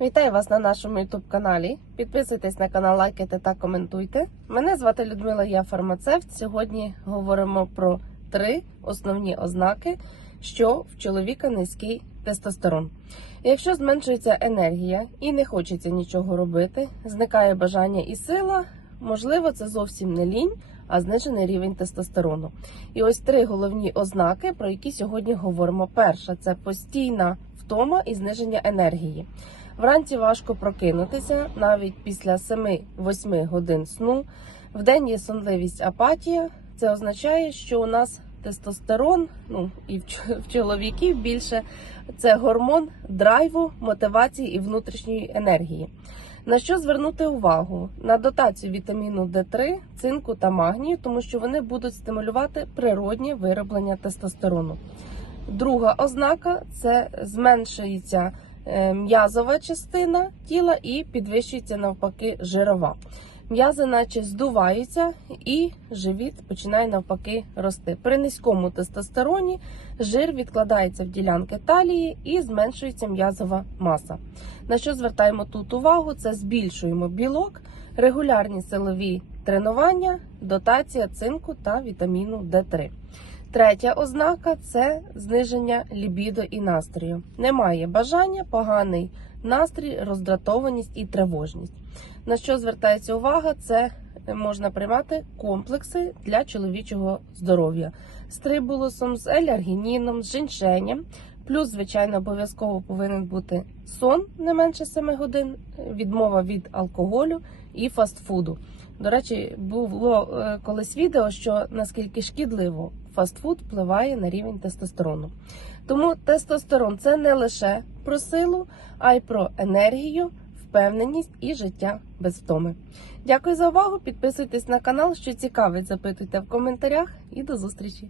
Вітаю вас на нашому youtube каналі. Підписуйтесь на канал, лайкайте та коментуйте. Мене звати Людмила, я фармацевт. Сьогодні говоримо про три основні ознаки, що в чоловіка низький тестостерон. Якщо зменшується енергія і не хочеться нічого робити, зникає бажання і сила, можливо, це зовсім не лінь, а знижений рівень тестостерону. І ось три головні ознаки, про які сьогодні говоримо. Перша це постійна втома і зниження енергії. Вранці важко прокинутися навіть після 7-8 годин сну. Вдень є сонливість апатія. Це означає, що у нас тестостерон, ну і в чоловіків більше це гормон драйву, мотивації і внутрішньої енергії. На що звернути увагу? На дотацію вітаміну Д3, цинку та магнію, тому що вони будуть стимулювати природнє вироблення тестостерону. Друга ознака це зменшується м'язова частина тіла і підвищується навпаки жирова. М'язи наче здуваються, і живіт починає навпаки рости. При низькому тестостероні жир відкладається в ділянки талії і зменшується м'язова маса. На що звертаємо тут увагу? Це збільшуємо білок, регулярні силові тренування, дотація цинку та вітаміну Д3. Третя ознака це зниження лібідо і настрою. Немає бажання, поганий настрій, роздратованість і тривожність. На що звертається увага, це можна приймати комплекси для чоловічого здоров'я з трибулусом, з елергініном, з женьшенем. Плюс, звичайно, обов'язково повинен бути сон не менше 7 годин, відмова від алкоголю і фастфуду. До речі, було е, колись відео, що наскільки шкідливо фастфуд впливає на рівень тестостерону. Тому тестостерон це не лише про силу, а й про енергію, впевненість і життя без втоми. Дякую за увагу. Підписуйтесь на канал, що цікавить, запитуйте в коментарях і до зустрічі.